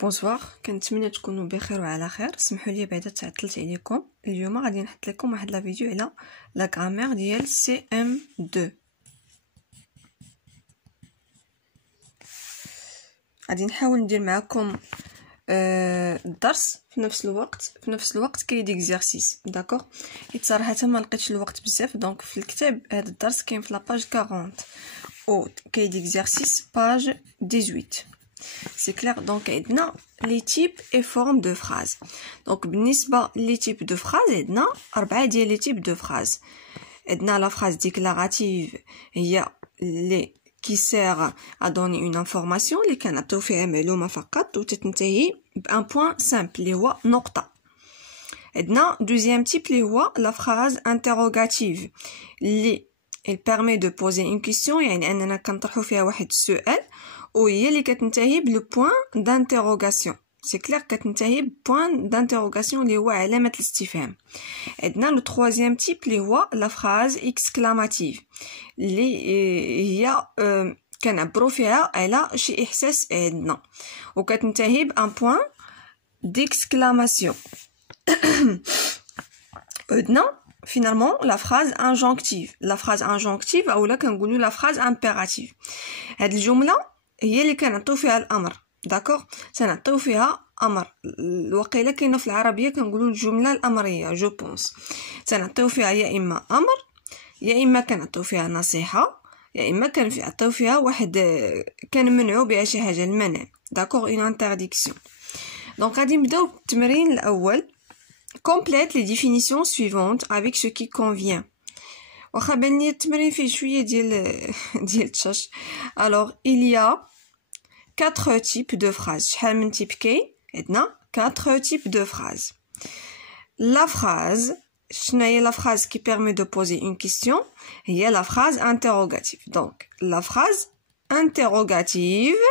بونسوار، كنتمنى تكونوا بخير وعلى خير. سمحوا لي بعدا تعطلت عليكم. اليوم غادي نحط لكم واحد لا فيديو على لا غرامير ديال سي ام 2. غادي نحاول ندير معكم الدرس في نفس الوقت كاي ديكزارسيس. داكوغ، حيت صراحه ما لقيتش الوقت بزاف، دونك في الكتاب هذا الدرس كاين في لاباج 40 او كاي ديكزارسيس باج 18. C'est clair. Donc عندنا les types et formes de phrases. Donc بالنسبة les types de phrases عندنا 4 ديال les types de phrases. عندنا la phrase déclarative هي اللي qui sert à donner une information اللي كنعطيو فيها معلومة فقط وتتنتهي بان point simple اللي هو نقطة. عندنا deuxième type اللي هو la phrase interrogative اللي elle permet de poser une question، يعني أننا كنطرحو فيها واحد السؤال وهي اللي كتنتهي بلو بوين دانتيروغاسيون. سي كلير، كتنتهي بوين دانتيروغاسيون اللي هو علامة الاستفهام. عندنا لو تروازيام تيب اللي هو لا فراز اكسكلاماتيف اللي هي كنعبرو فيها على شي احساس عندنا وكتنتهي بان بوين ديكسكلاماسيون. عندنا finalement la phrase injonctive اولا كنقولوا la phrase impérative. هاد الجمله هي اللي كنعطيو فيها الامر. داكوغ، سنعطيو فيها امر. الوقيله كاينه في العربيه كنقولوا الجمله الامريه جو بونس. سنعطيو فيها يا اما امر يا اما كنعطيو فيها نصيحه يا اما كنعطيو فيها واحد كنمنعوا بها شي حاجه، المنع. داكوغ، اون انترديكسيون. دونك غادي نبداو بالتمرين الاول. Complète les définitions suivantes avec ce qui convient. واخا باني التمرين فيه شويه ديال التشاش. Alors il y a 4 types de phrases. شحال من تيب كاين؟ عندنا 4 types de phrases. La phrase، شنو هي la phrase qui permet de poser une question؟ هي la phrase interrogative. Donc la phrase interrogative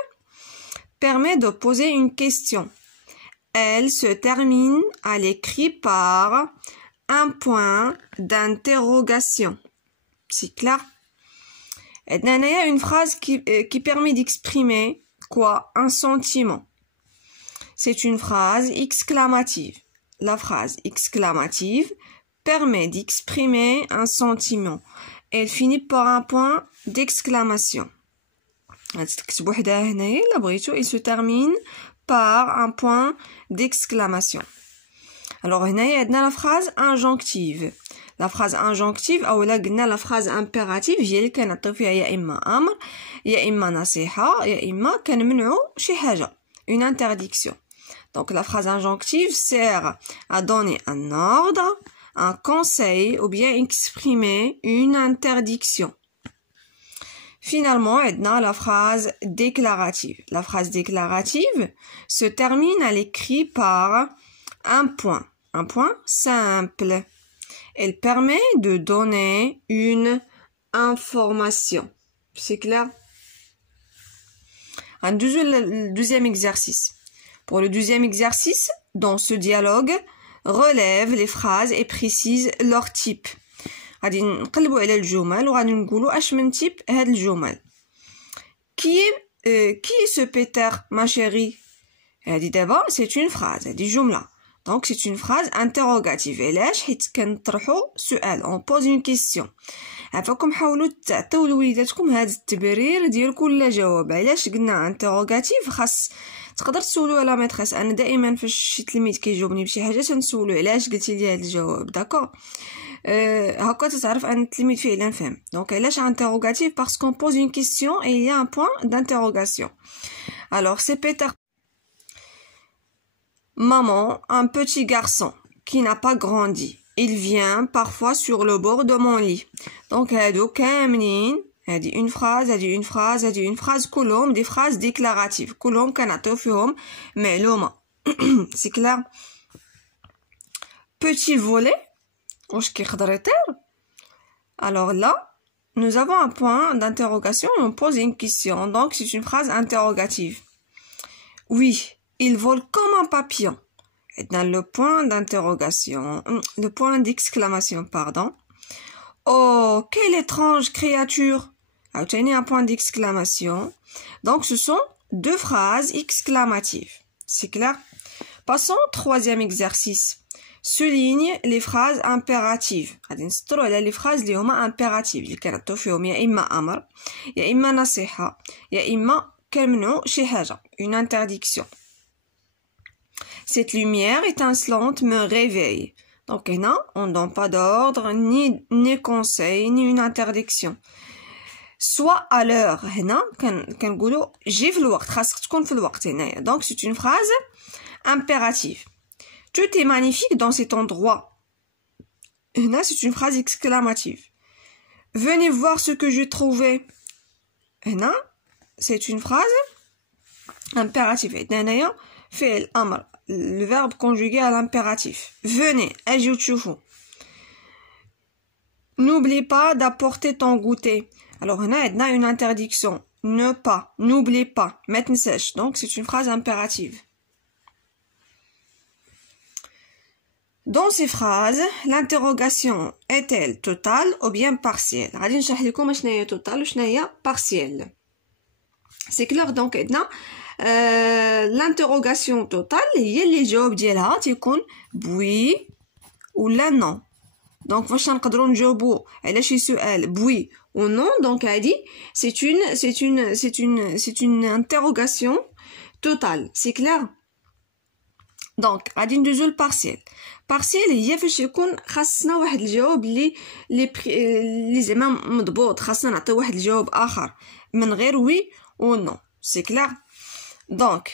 permet de poser une question. Elle se termine à l'écrit par un point d'interrogation. C'est clair? Il y a une phrase qui permet d'exprimer quoi? Un sentiment. C'est une phrase exclamative. La phrase exclamative permet d'exprimer un sentiment. Elle finit par un point d'exclamation. Il se termine par un point d'exclamation. Alors هنا عندنا la phrase injonctive. La phrase injonctive اولا قلنا la phrase impérative هي اللي كنعطيو فيها يا اما امر يا اما نصيحه يا اما كنمنعوا شي حاجه، une interdiction. Donc la phrase injonctive sert à donner un ordre, un conseil ou bien exprimer une interdiction. Finalement, عندنا la phrase déclarative. La phrase déclarative se termine à l'écrit par un point simple. Elle permet de donner une information. C'est clair? Un deuxième exercice. Pour le deuxième exercice, dans ce dialogue, relève les phrases et précise leur type. غادي نقلبوا على الجمل وغادي نقولوا اش من تيب هاد الجمل. qui ce Peter ma chérie؟ هادي دابا c'est une phrase، هادي جمله. donc c'est une phrase interrogative. علاش؟ حيت كنطرحوا سؤال، on pose une question. عفاكم حاولوا تعطيو لوليداتكم هاد التبرير ديال كل جواب. علاش قلنا interrogative؟ خاص تقدر تسولوا على ميتريس. انا دائما فاش شي تلميذ كيجاوبني بشي حاجه تنسولو علاش قلتي لي هاد الجواب. داكور، هكا تعرف ان التلميذ فعلا فهم. دونك علاش interrogative؟ parce qu'on pose une question et il y a un point d'interrogation. alors c'est Peter. Maman, un petit garçon qui n'a pas grandi. Il vient parfois sur le bord de mon lit. donc هادو كاملين هادي une phrase كلهم دي phrases déclaratives، كلهم كنعطيو فيهم معلومه. c'est clair. Peut-il voler؟ واش كيقدر يطير؟ alors là nous avons un point d'interrogation et on pose une question, donc c'est une phrase interrogative. Oui, il vole comme un papillon. Et dans le point d'interrogation, le point d'exclamation, pardon. Oh, quelle étrange créature! Obtenez un point d'exclamation. Donc ce sont deux phrases exclamatives. c'est clair. Passons au troisième exercice. Souligne les phrases impératives. غادي نسطروا على les phrases اللي هما impératives اللي كنعطيو فيهم يا اما امر يا اما نصيحه يا اما كنمنعوا شي حاجه une interdiction. Cette lumière étincelante me réveille. Donc هنا on ne donne pas d'ordre ni conseil ni une interdiction. Soit à l'heure هنا كنقولوا جي في الوقت خاصك تكون في الوقت هنايا. Donc c'est une phrase impérative. Tout est magnifique dans cet endroit. هنا c'est une phrase exclamative. Venez voir ce que j'ai trouvé. هنا c'est une phrase impérative. هنايا فعل امر le verbe conjugué à l'impératif. Venez, اجيو تشوفوا. N'oublie pas d'apporter ton goûter. Alors هنا عندنا une interdiction. Ne pas, n'oublie pas, ما تنساش. Donc c'est une phrase impérative. Dans ces phrases, l'interrogation est-elle totale ou bien partielle? غادي نشرح لكم شنو هي total و شنو هي partielle. C'est clair. Donc عندنا l'interrogation totale هي اللي الجواب ديالها تيكون oui ولا non. Donc واش نقدروا نجاوبوا على شي سؤال oui ou non. Donc هادي c'est une interrogation totale. C'est clair. Donc غادي ندوزو للبارسيل. بارسيل هي فاش يكون خاصنا واحد الجواب اللي زعما مضبوط، خاصنا نعطيو واحد الجواب اخر من غير وي او نو. سي كلير. دونك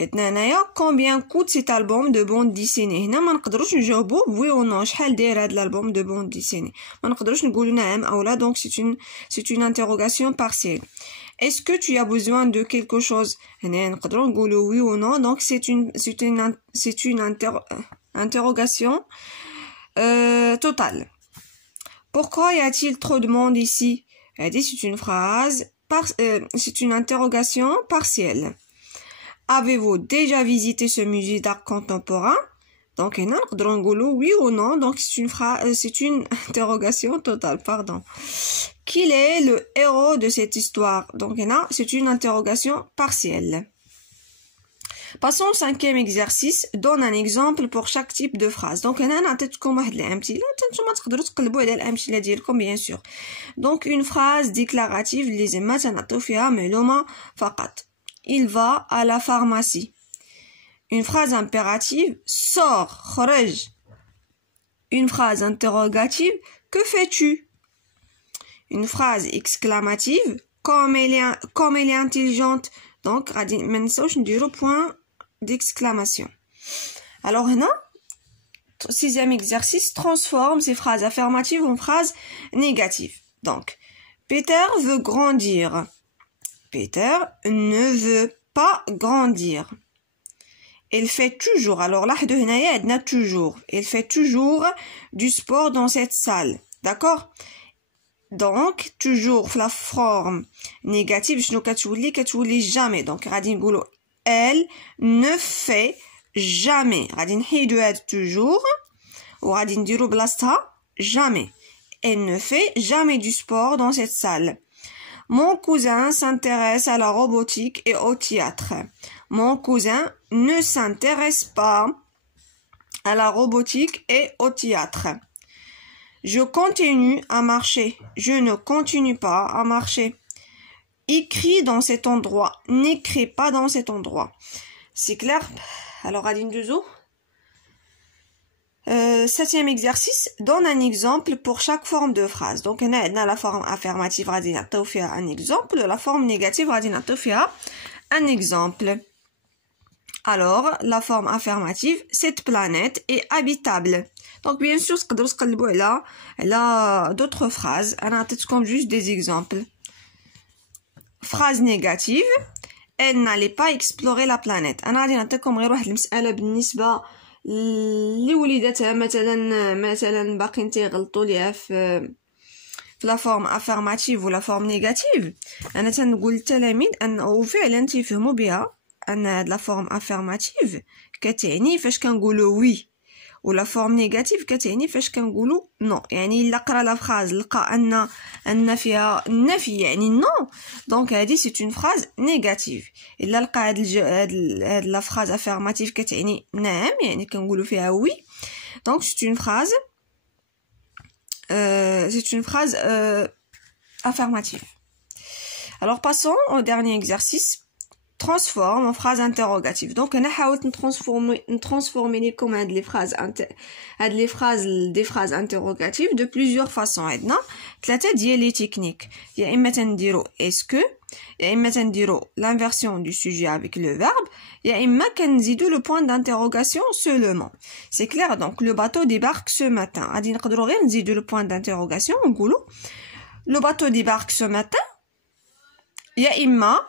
عندنا هنايا combien coûte cet album de bande dessinée. هنا ما نقدروش نجاوبو وي او نو شحال داير هاد الالبوم دو بوند ديسيني، ما نقدروش نقولوا نعم او لا. دونك c'est une interrogation partielle. Est-ce que tu as besoin de quelque chose? هنا نقدروا نقولوا oui ou non. Donc c'est une interrogation totale. Pourquoi y a-t-il trop de monde ici? C'est une phrase c'est une interrogation partielle. Avez-vous déjà visité ce musée d'art contemporain? Donc هنا نقدروا نقولوا oui ou non. Donc c'est une interrogation totale, pardon. Qui est le héros de cette histoire? Donc هنا c'est une interrogation partielle. Passons au cinquième exercice. Donne un exemple pour chaque type de phrase. Donc هنا نعطيتكم واحد الامثله نتوما تقدروا تقلبوا على الامثله ديالكم bien sûr. Donc une phrase déclarative اللي زعما تنعطيو فيها معلومه فقط. Il va à la pharmacie. Une phrase impérative, sors, خرج. Une phrase interrogative, que fais-tu? Une phrase exclamative, comme elle est intelligente. Donc غادي ما نساوش نديرو point d'exclamation. Alors هنا sixième exercice, transforme ces phrases affirmatives en phrases négatives. Donc Peter veut grandir. Peter ne veut pas grandir. Elle fait toujours. Alors là, elle a toujours. Elle fait toujours du sport dans cette salle. D'accord? Donc, toujours la forme négative, je ne jamais. Donc, elle ne fait jamais. Toujours. Ou jamais. Elle ne fait jamais du sport dans cette salle. Mon cousin s'intéresse à la robotique et au théâtre. Mon cousin ne s'intéresse pas à la robotique et au théâtre. Je continue à marcher. Je ne continue pas à marcher. Écris dans cet endroit. N'écris pas dans cet endroit. C'est clair? Alors, Adine Duzo. Septième exercice, donne un exemple pour chaque forme de phrase. Donc, on a la forme affirmative, on a un exemple. La forme négative, on a un exemple. Alors, la forme affirmative, cette planète est habitable. Donc, bien sûr, elle a d'autres phrases. On a comme juste des exemples. Phrase négative, elle n'allait pas explorer la planète. On a comme واحد المسألة بالنسبة اللي وليداتها مثلا باقيين تيغلطوا ليها في لا فورم افيرماتيف ولا فورم نيجاتيف. انا تنقول للتلاميذ انه فعلا تيفهموا بها ان هاد لا فورم افيرماتيف كتعني فاش كنقولوا وي ولا فورم نيجاتيف كتعني فاش كنقولوا نو يعني الا قرا لا فراز لقى ان فيها النفي يعني نو دونك هذه سي اون فراز نيجاتيف الا لقى هاد لا فراز افيرماتيف كتعني نعم يعني كنقولوا فيها وي دونك سي اون فراز affirmative. Alors passons au dernier exercice. Transforme en phrase interrogative. Donc on a essayé de transformer des phrases interrogatives de plusieurs façons. عندنا ثلاثة ديال لي تكنيك. يا إما تنديرو est-ce que يا إما تنديرو l'inversion du sujet avec le verbe يا إما كنزيدو le point d'interrogation seulement. C'est clair donc le bateau débarque ce matin. غادي نقدروا غير نزيدو le point d'interrogation ونقولوا le bateau débarque ce matin يا إما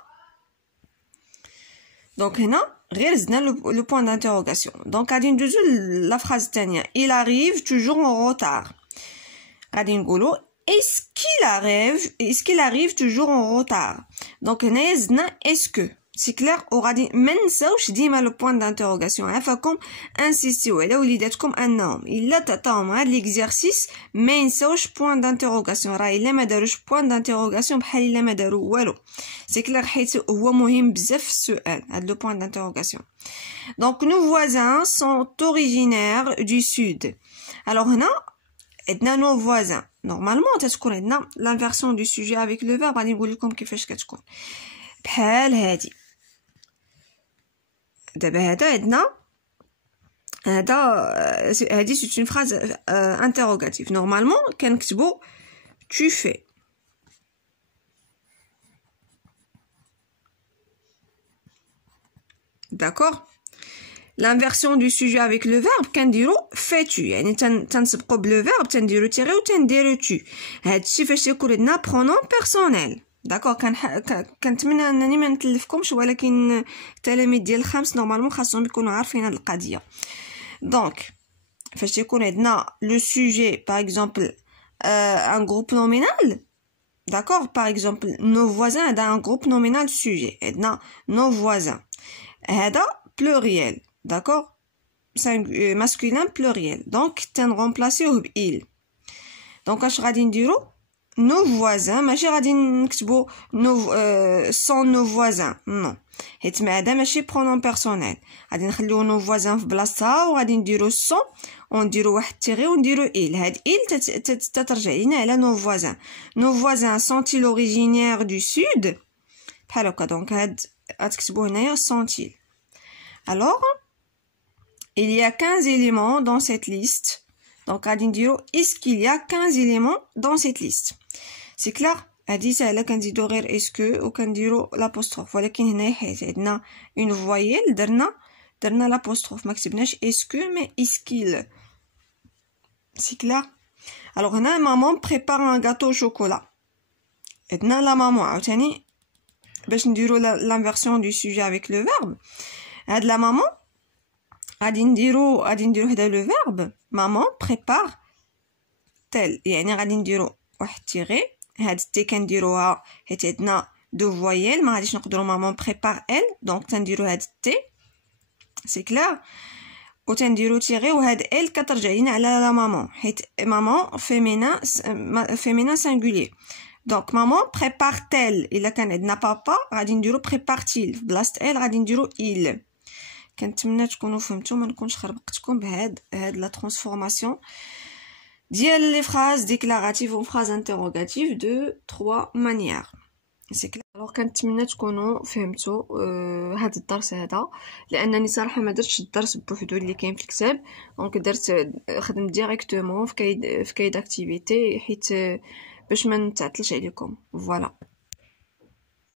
donc هنا غير زدنا le point d'interrogation. Donc غادي ندوزو la phrase الثانية il arrive toujours en retard. غادي نقولوا est-ce qu'il arrive toujours en retard. Donc هنايا زدنا est-ce que c'est clair وغادي ما نساوش ديما le point d'interrogation. عفاكم انسيستيو على وليداتكم انهم الا تعطاهم هاد ليكزيرسيس ما ينساوش point d'interrogation. راه الا ما داروش point d'interrogation بحال الا ما داروا والو. C'est clair حيت هو مهم بزاف في السؤال هاد le point d'interrogation. Donc nos voisins sont originaires du sud. Alors هنا عندنا nos voisins. Normalement تتكون عندنا l'inversion du sujet avec le verbe. غادي نقول لكم كيفاش كتكون بحال هادي. دابا هذا عندنا هادي سي اون فراز انتروغاتيف. نورمالمون كنكتبوا tu fais d'accord. L'inversion du sujet avec le verbe كنديرو fais-tu يعني تنسبقوا بلو فيرب تنديرو تيري وتنديرو tu. هادشي فاش يكون عندنا pronom personnel داكور. كنتمنى انني ما نتلفكمش ولكن التلاميذ ديال الخامس نورمالمون خاصهم يكونوا عارفين هاد القضيه. دونك فاش يكون عندنا لو سوجي باغ اكزومبل ان جروب نومينال داكور باغ اكزومبل نو فوازان هذا ان جروب نومينال سوجي عندنا نو فوازان هذا بلوريال داكور ماسكولين بلوريال دونك تنغومبلاسيوه ب il. دونك اش غادي نديرو nos voisins ماشي غادي نكتبو sont nos voisins non حيت هذا ماشي pronom personnel. غادي نخليو nos voisins في بلاصتها وغادي نديرو sont ونديرو واحد تيغي ونديرو il. هاد il تترجع لينا على nos voisins. nos voisins sont-ils originaires du sud بحال هكا. دونك هاد غتكتبو هنايا sont-ils. alors il y a 15 éléments dans cette liste. Donc غادي نديرو est-ce qu'il y a 15 éléments dans cette liste. C'est clair. هادي ساهله كنزيدو غير est-ce que وكنديرو l'apostrophe ولكن هنا حيت عندنا une voyelle درنا l'apostrophe ما كتبناش est-ce que mais est-ce qu'il. C'est clair. alors هنا maman prépare un gâteau au chocolat. عندنا la maman عاوتاني باش نديرو l'inversion du sujet avec le verbe. هاد la maman غادي نديرو هذا لو فيرب مامون بريبار تيل يعني غادي نديرو واحد تيغي. هاد تي كنديروها حيت عندنا دو فويل ما غاديش نقدروا مامون بريبار ال دونك تنديرو هاد تي سي كلير وتنديرو تيغي وهاد ال كترجع لينا على لا مامون حيت مامون فيمينان سينغولير. دونك مامون بريبار تيل الا كان عندنا بابا غادي نديرو بريبارتيل في بلاصه ال غادي نديرو il. كنتمنى تكونوا فهمتوا ما نكونش خربقتكم بهاد لا ترانسفورماسيون ديال لي فراز ديكلاراتيف و فراز انتروغاتيف دو 3 مانيير. سي كلير. الوغ كنتمنى تكونوا فهمتوا هاد الدرس هذا لانني صراحه ما درتش الدرس بوحدو اللي كاين في الكتاب. دونك درت خدمت ديريكتومون في كايد اكتيفيتي حيت باش ما نتعطلش عليكم. فوالا.